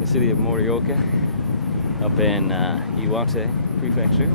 the city of Morioka up in Iwate Prefecture.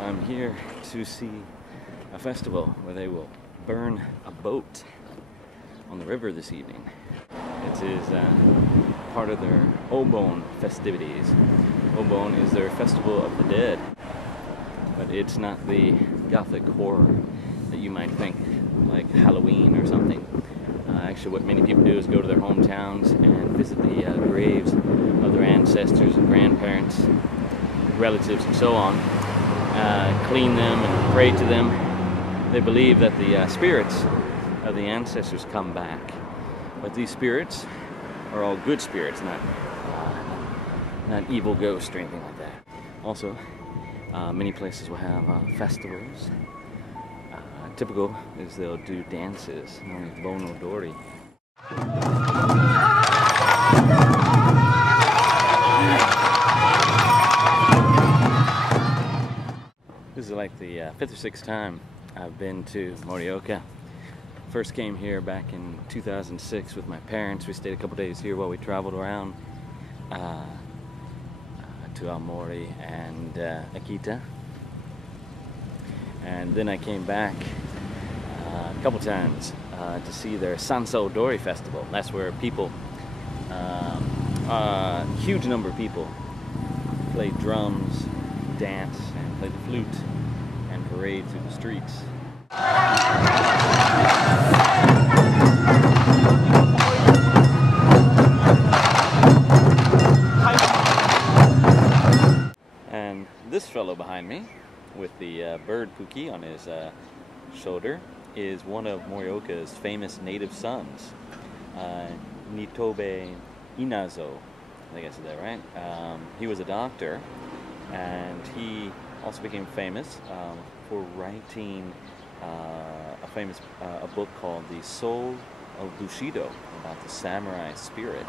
I'm here to see a festival where they will burn a boat on the river this evening. It is part of their Obon festivities. Obon is their festival of the dead, but it's not the gothic horror that you might think, like Halloween or something. Actually, what many people do is go to their hometowns and visit the graves of their ancestors and grandparents, relatives, and so on. Clean them and pray to them. They believe that the spirits of the ancestors come back. But these spirits are all good spirits, not evil ghosts or anything like that. Also, many places will have festivals. Typical is they'll do dances, known as Bonodori. This is like the 5th or 6th time I've been to Morioka. First came here back in 2006 with my parents. We stayed a couple days here while we traveled around to Aomori and Akita. And then I came back a couple times to see their Sanso Dori festival. That's where people, a huge number of people, play drums, dance, and play the flute, and parade through the streets. And this fellow behind me, with the bird Puki on his shoulder, is one of Morioka's famous native sons, Nitobe Inazo. I think I said that right. He was a doctor, and he also became famous for writing a book called The Soul of Bushido, about the samurai spirit.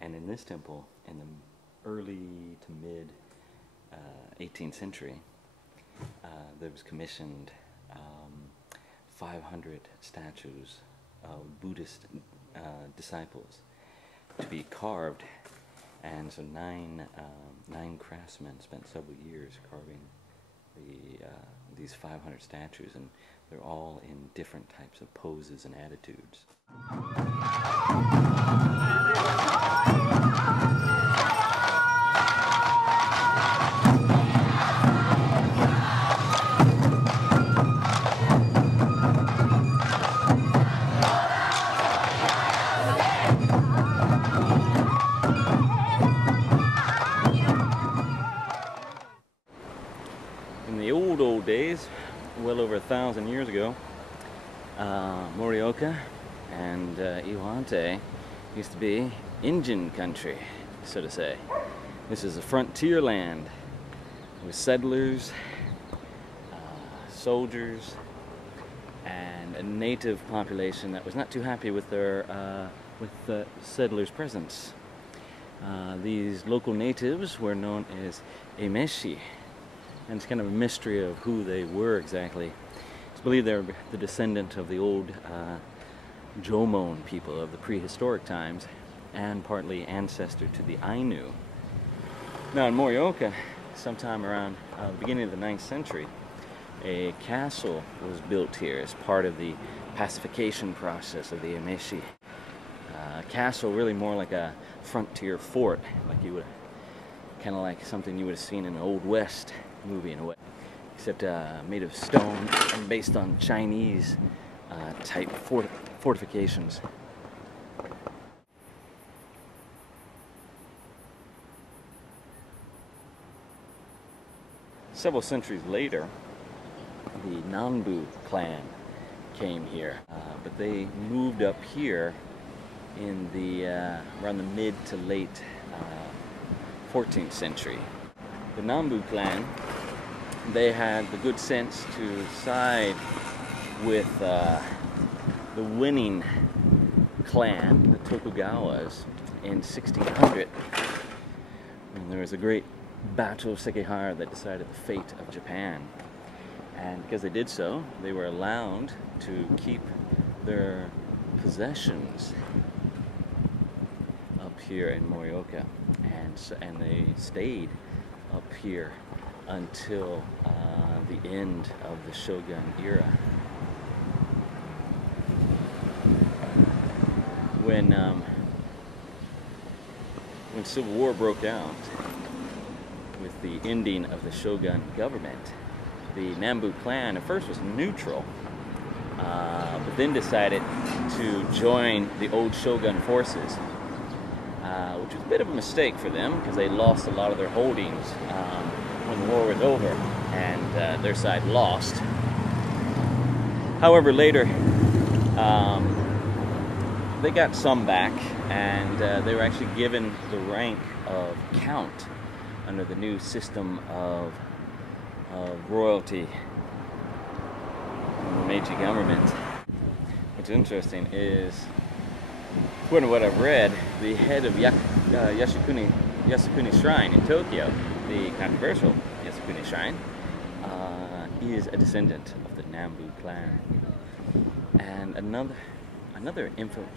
And in this temple, in the early to mid 18th century, there was commissioned 500 statues of Buddhist disciples to be carved, and so nine craftsmen spent several years carving these 500 statues, and they're all in different types of poses and attitudes. In the old days, well over 1,000 years ago, Morioka and Iwate used to be Indian country, so to say. This is a frontier land with settlers, soldiers, and a native population that was not too happy with the settlers' presence. These local natives were known as Emeshi, and it's kind of a mystery of who they were exactly. It's believed they're the descendant of the old Jomon people of the prehistoric times, and partly ancestor to the Ainu. Now in Morioka, sometime around the beginning of the 9th century, a castle was built here as part of the pacification process of the Emeshi. Castle really more like a frontier fort, like you would, kind of like something you would have seen in an Old West movie in a way, except made of stone and based on Chinese type fortifications. Several centuries later, the Nanbu Clan came here, but they moved up here in the around the mid to late 14th century. The Nanbu Clan, they had the good sense to side with the winning clan, the Tokugawas, in 1600. And there was a great battle of Sekihara that decided the fate of Japan. And because they did so, they were allowed to keep their possessions up here in Morioka, and they stayed up here until the end of the Shogun era. When Civil War broke out with the ending of the Shogun government, the Nanbu Clan at first was neutral, but then decided to join the old Shogun forces, which was a bit of a mistake for them because they lost a lot of their holdings when the war was over, and their side lost. However, later they got some back, and they were actually given the rank of Count under the new system of royalty in the Meiji government. What's interesting is, according to what I've read, the head of Yasukuni Shrine in Tokyo, the controversial Yasukuni Shrine, is a descendant of the Nanbu Clan. And another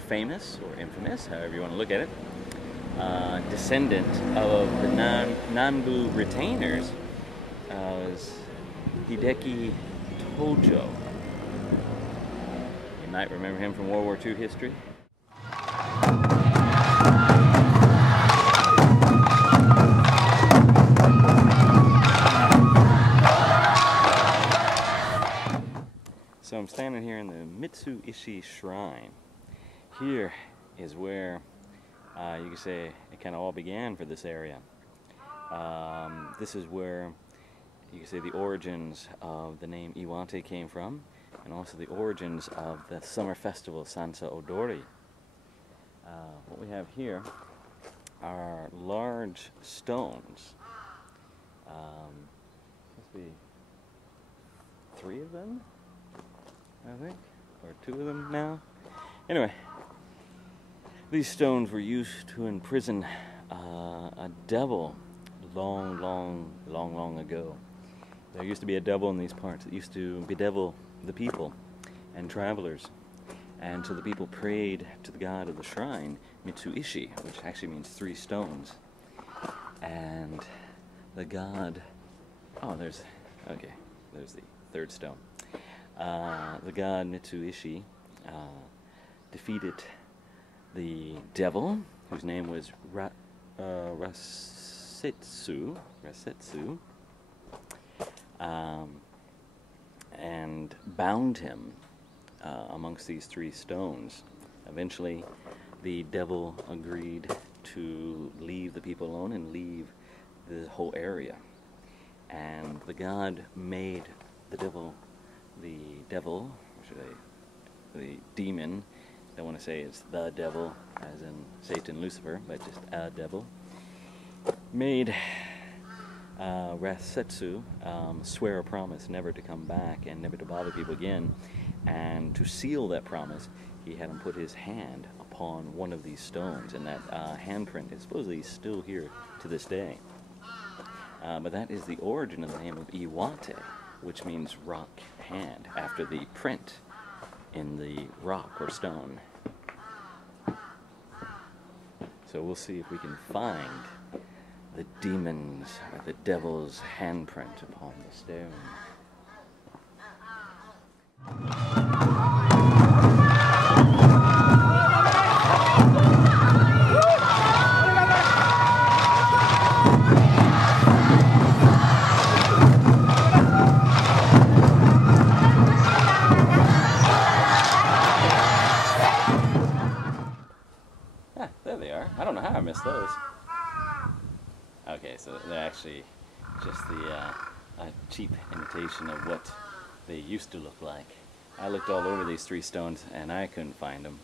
famous, or infamous, however you want to look at it, descendant of the Nanbu retainers was Hideki Tojo. You might remember him from World War II history. So I'm standing here in the Mitsuishi Shrine. Here is where you could say it kind of all began for this area. This is where you could say the origins of the name Iwate came from, and also the origins of the summer festival Sansa Odori. What we have here are large stones. Must be 3 of them, I think, or 2 of them now. Anyway, these stones were used to imprison a devil long ago. There used to be a devil in these parts that used to bedevil the people and travelers. And so the people prayed to the god of the shrine, Mitsuishi, which actually means 3 stones. And the god, there's the 3rd stone. The god Mitsuishi defeated the devil, whose name was Rasetsu, and bound him amongst these 3 stones. Eventually, the devil agreed to leave the people alone and leave the whole area. And the god made the demon, I don't want to say it's the devil, as in Satan, Lucifer, but just a devil, made Rasetsu swear a promise never to come back and never to bother people again. And to seal that promise, he had him put his hand upon one of these stones, and that handprint is supposedly still here to this day. But that is the origin of the name of Iwate, which means rock hand, after the print in the rock or stone. So we'll see if we can find the demon's or the devil's handprint upon the stone. There they are. I don't know how I missed those. Okay, so they're actually just the a cheap imitation of what they used to look like. I looked all over these 3 stones and I couldn't find them.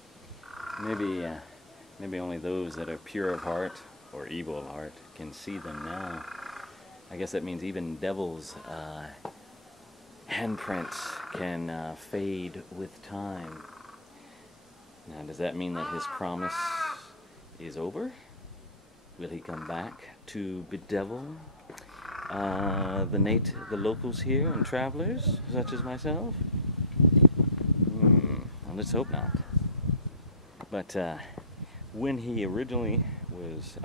Maybe only those that are pure of heart or evil of heart can see them now. I guess that means even devils' handprints can fade with time. Now, does that mean that his promise is over? Will he come back to bedevil the locals here and travelers such as myself? Well, let's hope not. But when he originally was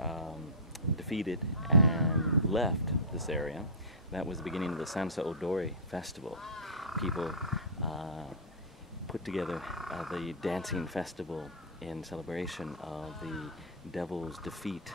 defeated and left this area, that was the beginning of the Sansa Odori festival. People put together the dancing festival in celebration of the devil's defeat.